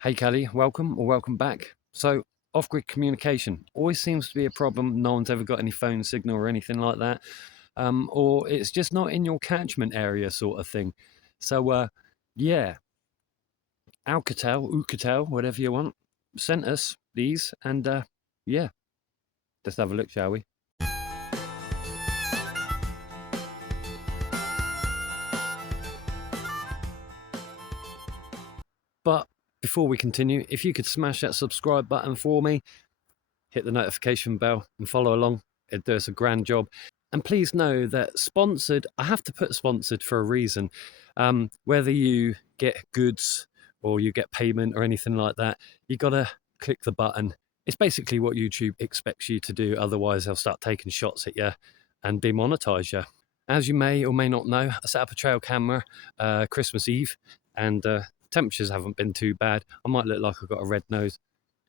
Hey Kelly, welcome or welcome back. So off-grid communication always seems to be a problem. No one's ever got any phone signal or anything like that, or it's just not in your catchment area, sort of thing. So yeah, Oukitel, whatever you want, sent us these, and yeah, let's have a look, shall we? But before we continue, if you could smash that subscribe button for me, hit the notification bell and follow along. It'd do us a grand job. And please know that sponsored, I have to put sponsored for a reason. Whether you get goods or you get payment or anything like that, you got to click the button. It's basically what YouTube expects you to do. Otherwise, they'll start taking shots at you and demonetize you. As you may or may not know, I set up a trail camera Christmas Eve, and temperatures haven't been too bad. I might look like I've got a red nose.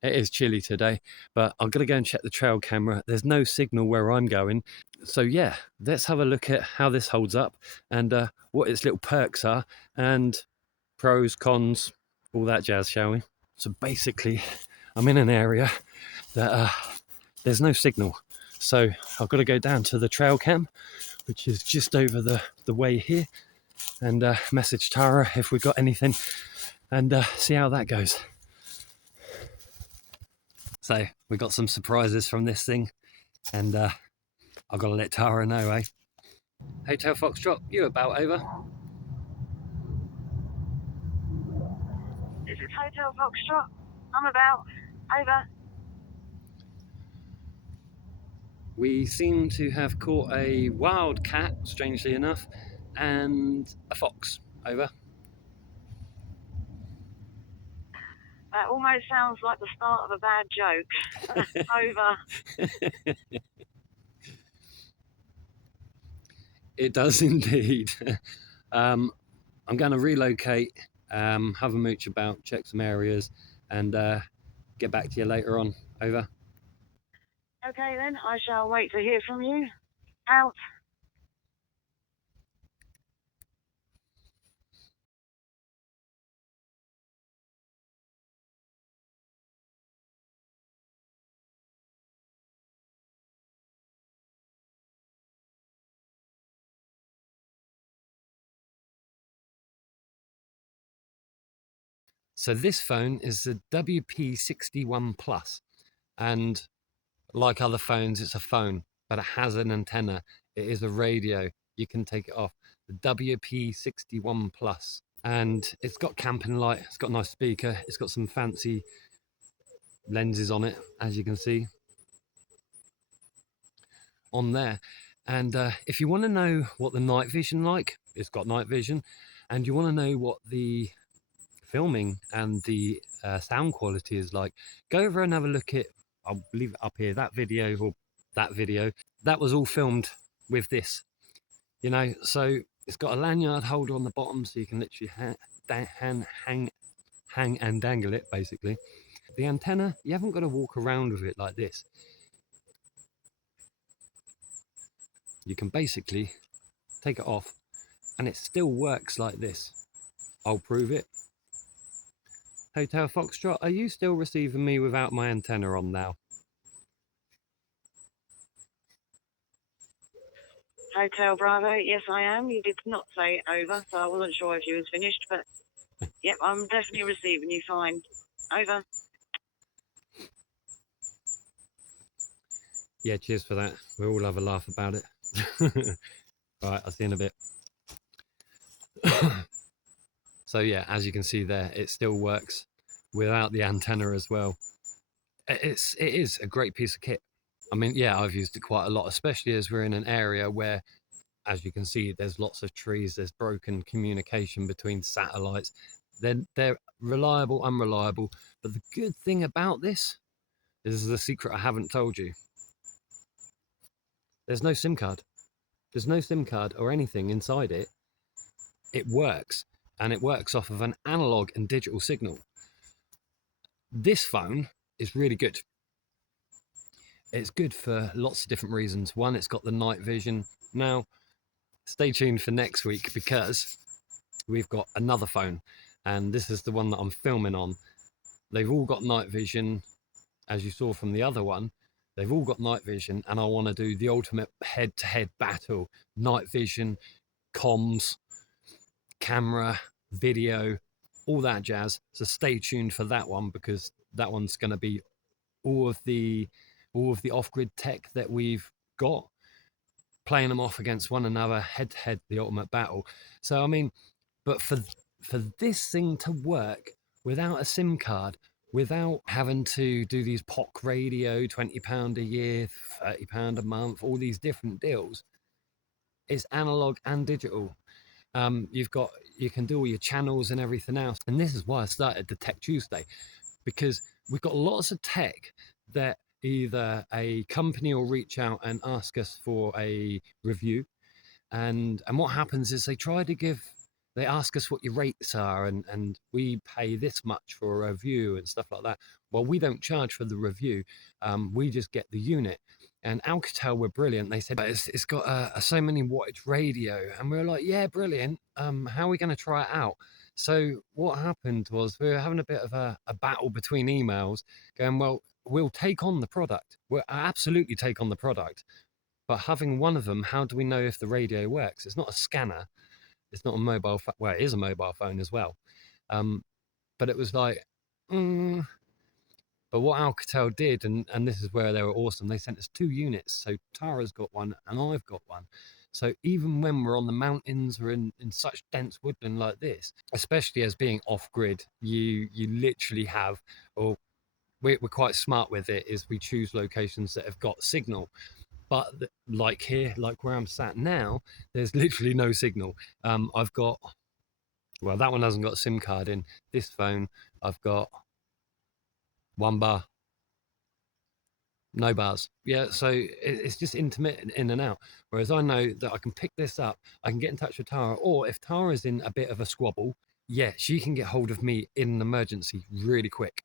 It is chilly today, but I'm going to go and check the trail camera. There's no signal where I'm going. So yeah, let's have a look at how this holds up and what its little perks are and pros, cons, all that jazz, shall we? So basically, I'm in an area that there's no signal. So I've got to go down to the trail cam, which is just over the way here, and message Tara if we've got anything and see how that goes. So we got some surprises from this thing, and I've got to let Tara know, eh? Hotel Foxtrot, you about over? This is Hotel Foxtrot. I'm about. Over. We seem to have caught a wildcat, strangely enough, and a fox. Over. That almost sounds like the start of a bad joke. Over. It does indeed. I'm going to relocate, have a mooch about, check some areas, and get back to you later on. Over. Okay then, I shall wait to hear from you. Out. So this phone is the WP61 Plus, and like other phones, it's a phone, but it has an antenna. It is a radio. You can take it off. The WP61 Plus, and it's got camping light. It's got a nice speaker. It's got some fancy lenses on it, as you can see on there. And if you want to know what the night vision like, it's got night vision, and you want to know what the filming and the sound quality is like, go over and have a look at, I'll leave it up here, that video, or that video that was all filmed with this, so it's got a lanyard holder on the bottom, so you can literally hang and dangle it. Basically, the antenna, you haven't got to walk around with it like this. You can basically take it off and it still works like this. I'll prove it. Hotel Foxtrot, are you still receiving me without my antenna on now? Hotel Bravo, yes I am. You did not say over, so I wasn't sure if you was finished, but yep, I'm definitely receiving you fine. Over. Yeah, cheers for that. We'll all have a laugh about it. Right, I'll see you in a bit. So yeah, as you can see there, it still works without the antenna as well. It is a great piece of kit. I mean, yeah, I've used it quite a lot, especially as we're in an area where, as you can see, there's lots of trees, there's broken communication between satellites. They're reliable, unreliable. But the good thing about this is the secret I haven't told you. There's no SIM card. There's no SIM card or anything inside it. It works, and it works off of an analog and digital signal. This phone is really good. It's good for lots of different reasons. One, it's got the night vision. Now, stay tuned for next week, because we've got another phone, and this is the one that I'm filming on. They've all got night vision, as you saw from the other one. They've all got night vision, and I want to do the ultimate head-to-head battle. Night vision, comms, camera, video, all that jazz. So stay tuned for that one, because that one's going to be all of the off-grid tech that we've got, playing them off against one another, head-to-head, the ultimate battle. So I mean, but for this thing to work without a SIM card, without having to do these POC radio, £20 a year, £30 a month, all these different deals, it's analog and digital. You can do all your channels and everything else. And this is why I started the Tech Tuesday, because we've got lots of tech that either a company will reach out and ask us for a review, and what happens is they ask us what your rates are, and we pay this much for a review and stuff like that. Well, we don't charge for the review. We just get the unit. And Oukitel were brilliant. They said it's got a so many wattage radio, and we were like, yeah, brilliant. How are we going to try it out? So what happened was we were having a bit of a battle between emails, going, well, we'll take on the product. We'll absolutely take on the product. But having one of them, how do we know if the radio works? It's not a scanner. It's not a mobile phone. Well, it is a mobile phone as well. But it was like, But what Alcatel did, and this is where they were awesome, they sent us 2 units. So Tara's got one and I've got one. So even when we're on the mountains or in such dense woodland like this, especially as being off-grid, you literally have, or we're quite smart with it, is we choose locations that have got signal. But like here, like where I'm sat now, there's literally no signal. I've got, well, that one hasn't got a SIM card in. This phone, I've got 1 bar, no bars. Yeah, so it's just intermittent in and out. Whereas I know that I can pick this up, I can get in touch with Tara, or if Tara's in a bit of a squabble, yeah, she can get hold of me in an emergency really quick.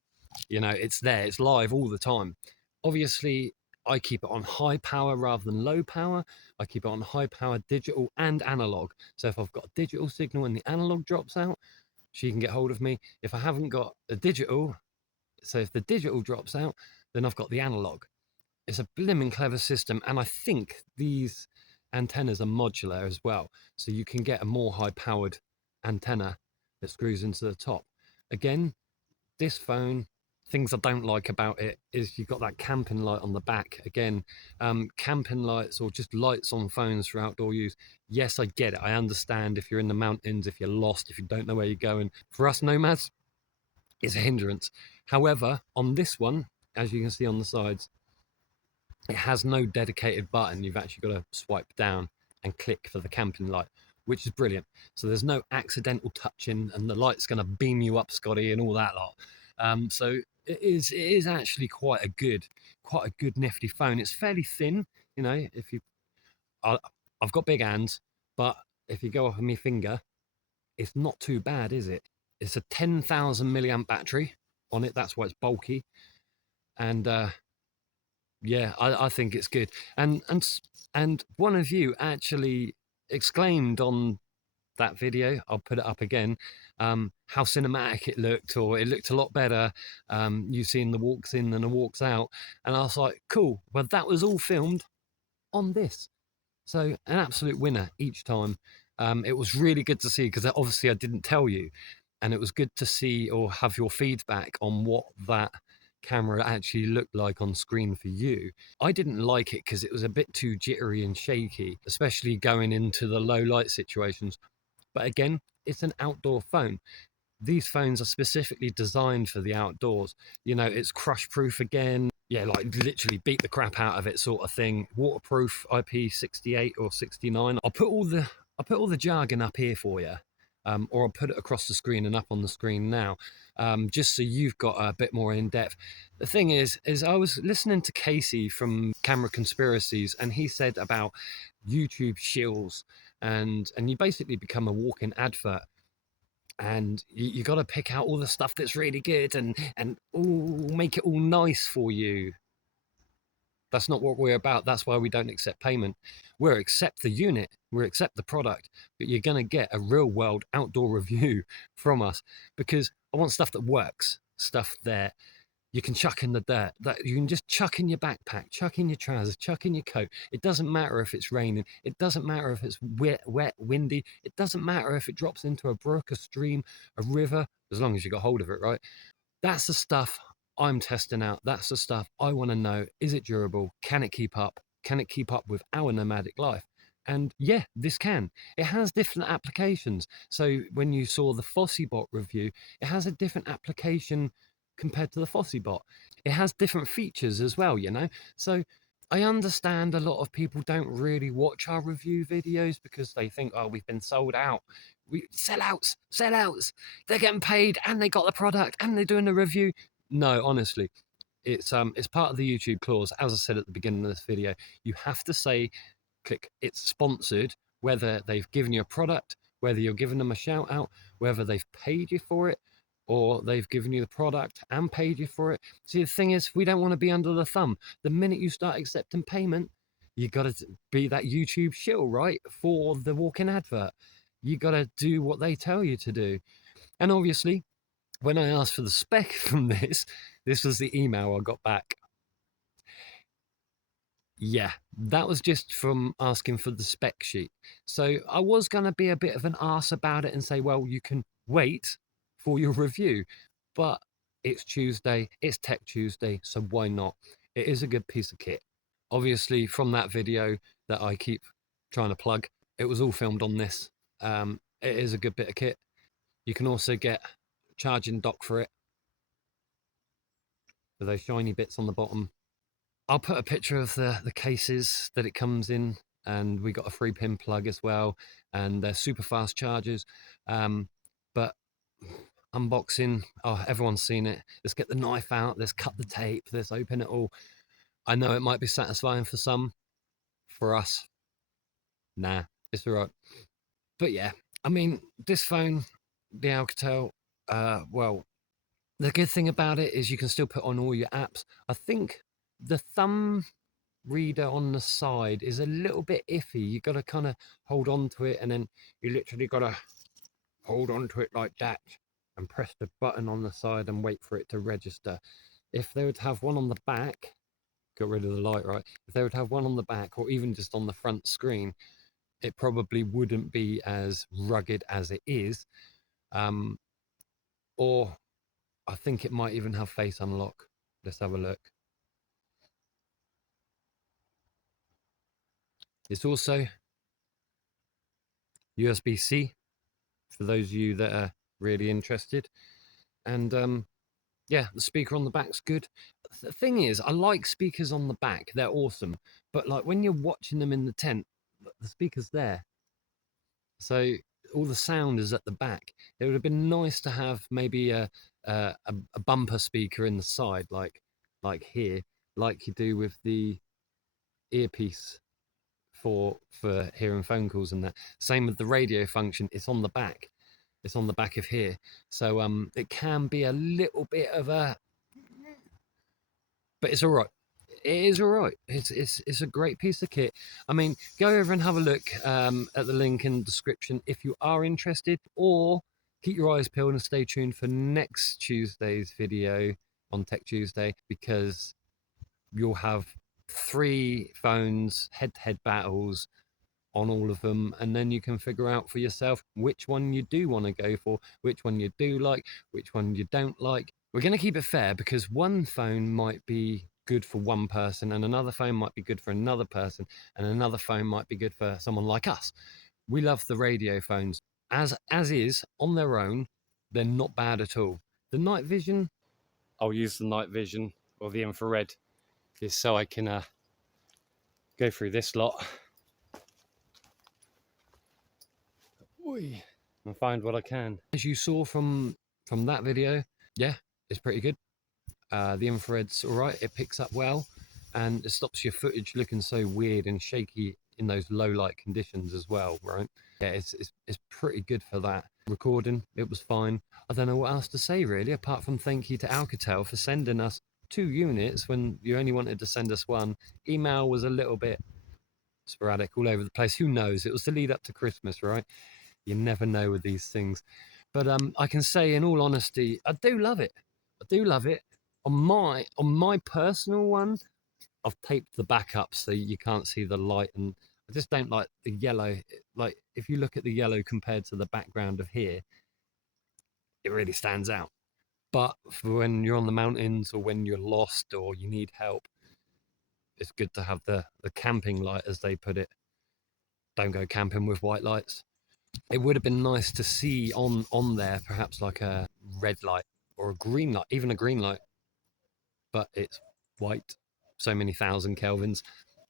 You know, it's there, it's live all the time. Obviously, I keep it on high power rather than low power. I keep it on high power, digital and analog. So if I've got a digital signal and the analog drops out, she can get hold of me. If I haven't got a digital, so if the digital drops out, then I've got the analog. It's a blimmin' clever system, and I think these antennas are modular as well, so you can get a more high-powered antenna that screws into the top. Again, this phone, things I don't like about it is you've got that camping light on the back. Again, camping lights or just lights on phones for outdoor use, yes, I get it. I understand if you're in the mountains, if you're lost, if you don't know where you're going. For us nomads, it's a hindrance. However, on this one, as you can see on the sides, it has no dedicated button. You've actually got to swipe down and click for the camping light, which is brilliant. So there's no accidental touching, and the light's going to beam you up, Scotty, and all that lot. So it is actually quite a good nifty phone. It's fairly thin, you know. I've got big hands, but if you go off of my finger, it's not too bad, is it? It's a 10,000 milliamp battery on it. That's why it's bulky, and yeah, I think it's good. And one of you actually exclaimed on that video, I'll put it up again, how cinematic it looked, or it looked a lot better. You've seen the walks in and the walks out. And I was like, cool. Well, that was all filmed on this. So an absolute winner each time. It was really good to see, because obviously I didn't tell you. And it was good to see or have your feedback on what that camera actually looked like on screen for you. I didn't like it because it was a bit too jittery and shaky, especially going into the low light situations. But again, it's an outdoor phone. These phones are specifically designed for the outdoors. You know, it's crush proof again. Yeah, like literally beat the crap out of it sort of thing. Waterproof IP68 or 69. I'll put all the jargon up here for you. Or I'll put it across the screen and up on the screen now, just so you've got a bit more in depth. The thing is I was listening to Casey from Camera Conspiracies, and he said about YouTube shills, and you basically become a walking advert, and you got to pick out all the stuff that's really good and make it all nice for you. That's not what we're about. That's why we don't accept payment. We'll accept the unit, we'll accept the product, but you're going to get a real world outdoor review from us, because I want stuff that works. stuff there you can chuck in the dirt, that you can just chuck in your backpack, chuck in your trousers, chuck in your coat. It doesn't matter if it's raining. It doesn't matter if it's wet, windy. It doesn't matter if it drops into a brook, a stream, a river, as long as you got hold of it, right? That's the stuff I'm testing out. That's the stuff I want to know. Is it durable? Can it keep up? Can it keep up with our nomadic life? And yeah, this can. It has different applications. So when you saw the FossyBot review, it has a different application compared to the FossyBot. It has different features as well, you know? So I understand a lot of people don't really watch our review videos because they think, oh, we've been sold out. We sellouts, sellouts. They're getting paid and they got the product and they're doing the review. No, honestly, it's part of the YouTube clause. As I said at the beginning of this video, you have to say, click it's sponsored, whether they've given you a product, whether you're giving them a shout out, whether they've paid you for it, or they've given you the product and paid you for it. See, the thing is, we don't want to be under the thumb. The minute you start accepting payment, you got to be that YouTube shill, right? For the walk-in advert. You got to do what they tell you to do. And obviously, when I asked for the spec from this was the email I got back. Yeah, that was just from asking for the spec sheet. So I was going to be a bit of an arse about it and say, well, you can wait for your review, but it's Tuesday, it's Tech Tuesday, so why not? It is a good piece of kit. Obviously, from that video that I keep trying to plug, it was all filmed on this. It is a good bit of kit. You can also get a charging dock for it, with those shiny bits on the bottom. I'll put a picture of the cases that it comes in, and we got a 3-pin plug as well, and they're super fast chargers. But unboxing, oh, everyone's seen it. Let's get the knife out, let's cut the tape, let's open it all. I know it might be satisfying for some. For us, nah, it's all right. But yeah, I mean, this phone, the Oukitel, well, the good thing about it is you can still put on all your apps. I think the thumb reader on the side is a little bit iffy. You got to kind of hold on to it, and then you literally got to hold on to it like that and press the button on the side and wait for it to register. If they would have one on the back, got rid of the light, right? If they would have one on the back or even just on the front screen, it probably wouldn't be as rugged as it is. Or I think it might even have face unlock. Let's have a look. It's also USB-C for those of you that are really interested. And yeah, the speaker on the back's good. The thing is, I like speakers on the back. They're awesome. But like when you're watching them in the tent, the speaker's there. So all the sound is at the back. It would have been nice to have maybe a bumper speaker in the side, like here, like you do with the earpiece for hearing phone calls and that. Same with the radio function. It's on the back. It's on the back of here. So it can be a little bit of a, but it's all right. It is all right. It's a great piece of kit. I mean, go over and have a look at the link in the description if you are interested, or keep your eyes peeled and stay tuned for next Tuesday's video on Tech Tuesday, because you'll have 3 phones, head-to-head battles on all of them, and then you can figure out for yourself which one you do want to go for, which one you do like, which one you don't like. We're going to keep it fair, because one phone might be good for one person and another phone might be good for another person and another phone might be good for someone like us. We love the radio phones as is on their own. They're not bad at all. The night vision, I'll use the night vision or the infrared just so I can go through this lot and find what I can. As you saw from that video, yeah, it's pretty good. The infrared's all right. It picks up well, and it stops your footage looking so weird and shaky in those low light conditions as well, right? Yeah, it's pretty good for that. Recording, it was fine. I don't know what else to say really, apart from thank you to Oukitel for sending us 2 units when you only wanted to send us 1. Email was a little bit sporadic, all over the place. Who knows? It was the lead up to Christmas, right? You never know with these things. But I can say in all honesty, I do love it. I do love it. On my personal one, I've taped the back up so you can't see the light, and I just don't like the yellow. Like if you look at the yellow compared to the background of here, it really stands out. But for when you're on the mountains or when you're lost or you need help, it's good to have the camping light, as they put it. Don't go camping with white lights. It would have been nice to see on there perhaps like a red light or a green light, even a green light, but it's white, so many thousand kelvins,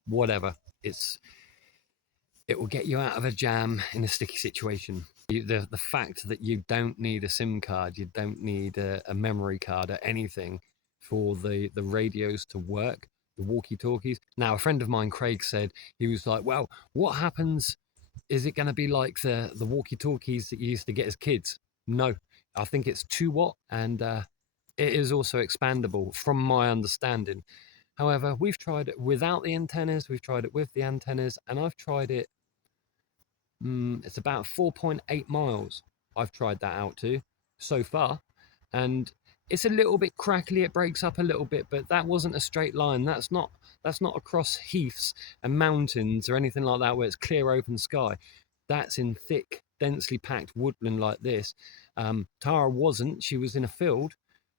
whatever. It will get you out of a jam in a sticky situation. The fact that you don't need a SIM card, you don't need a memory card or anything for the radios to work, the walkie-talkies. Now, a friend of mine, Craig, said, he was like, well, what happens? Is it going to be like the walkie-talkies that you used to get as kids? No, I think it's 2 watt, and it is also expandable from my understanding. However, we've tried it without the antennas, we've tried it with the antennas, and I've tried it. It's about 4.8 miles. I've tried that out to so far, and it's a little bit crackly. It breaks up a little bit, but that wasn't a straight line. That's not across heaths and mountains or anything like that where it's clear open sky. That's in thick, densely packed woodland like this. Tara wasn't. She was in a field,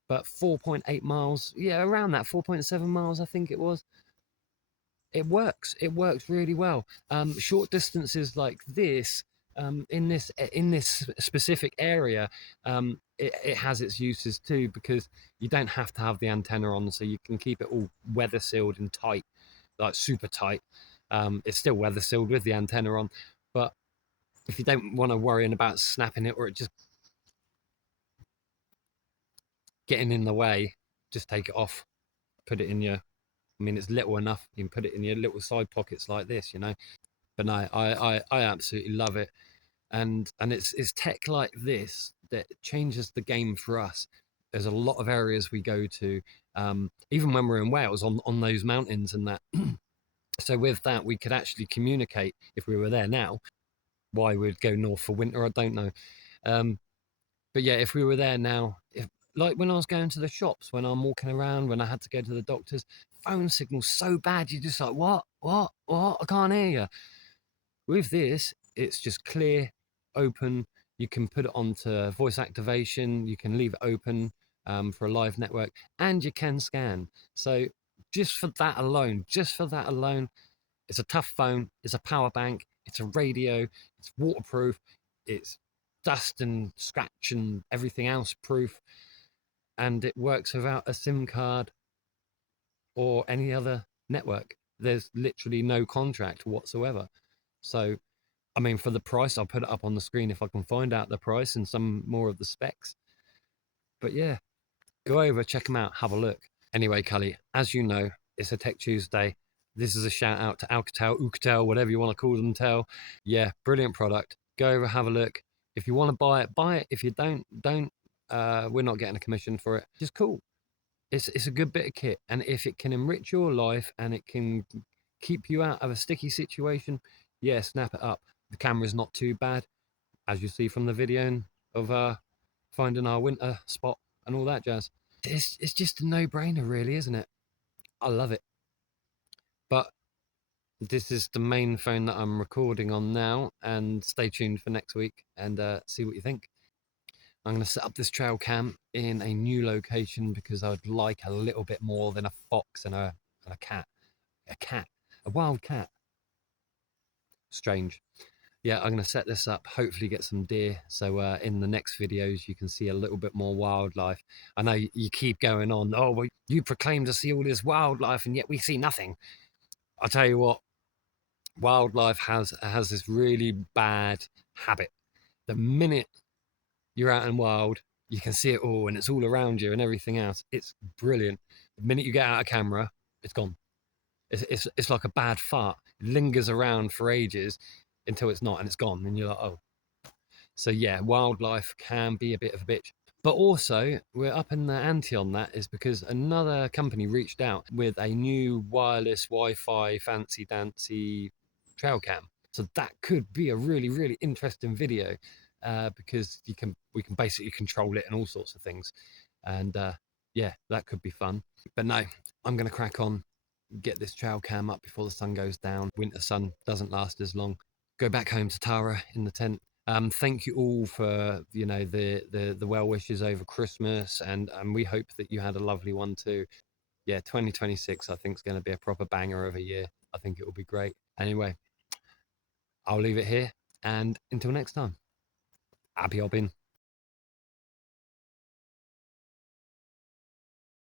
but 4.8 miles, yeah, around that 4.7 miles, I think it was. It works really well. Short distances like this, in this specific area, it has its uses too, because you don't have to have the antenna on, so you can keep it all weather sealed and tight, like super tight. It's still weather sealed with the antenna on, but if you don't want to worry about snapping it or it just getting in the way, just take it off, put it in your, I mean, it's little enough. You can put it in your little side pockets like this. But no, I absolutely love it, and it's tech like this that changes the game for us. There's a lot of areas we go to, even when we're in Wales on those mountains and that. So with that, we could actually communicate if we were there now. Why we'd go north for winter, I don't know. Um, but yeah, if we were there now, if like when I was going to the shops, when I'm walking around, when I had to go to the doctors, phone signal's so bad, you're just like, what? I can't hear you. With this, it's just clear, open. You can put it onto voice activation. You can leave it open for a live network, and you can scan. So just for that alone, it's a tough phone. It's a power bank. It's a radio. It's waterproof. It's dust and scratch and everything else proof, and it works without a SIM card or any other network. There's literally no contract whatsoever. So I mean, for the price, I'll put it up on the screen if I can find out the price and some more of the specs. But yeah, go over, check them out, have a look. Anyway, Cully, as you know, it's a Tech Tuesday. This is a shout out to Oukitel, whatever you want to call them. Yeah, brilliant product. Go over, have a look. If you want to buy it, buy it. If you don't, don't. We're not getting a commission for it. Just cool. It's a good bit of kit, and if it can enrich your life and it can keep you out of a sticky situation, yeah, snap it up. The camera's not too bad, as you see from the video of finding our winter spot and all that jazz. It's just a no-brainer, really, isn't it? I love it. But this is the main phone that I'm recording on now, and stay tuned for next week and see what you think. I'm going to set up this trail cam in a new location because I'd like a little bit more than a fox and a cat. A cat. A wild cat. Strange. Yeah, I'm going to set this up, hopefully get some deer. So in the next videos, you can see a little bit more wildlife. I know you keep going on, oh, well, you proclaim to see all this wildlife and yet we see nothing. I'll tell you what, wildlife has this really bad habit. The minute you're out in wild, you can see it all and it's all around you and everything else. It's brilliant. The minute you get out of camera, it's gone. It's like a bad fart. It lingers around for ages until it's not and it's gone. And you're like, oh. So yeah, wildlife can be a bit of a bitch. But also, we're up in the ante on that is because another company reached out with a new wireless Wi-Fi fancy dancy trail cam. So that could be a really, really interesting video because we can basically control it and all sorts of things. And yeah, that could be fun. But no, I'm going to crack on, get this trail cam up before the sun goes down. Winter sun doesn't last as long. Go back home to Tara in the tent. Thank you all for the well wishes over Christmas, and we hope that you had a lovely one too. Yeah, 2026 I think is going to be a proper banger of a year. I think it will be great. Anyway, I'll leave it here, and until next time, happy hopping.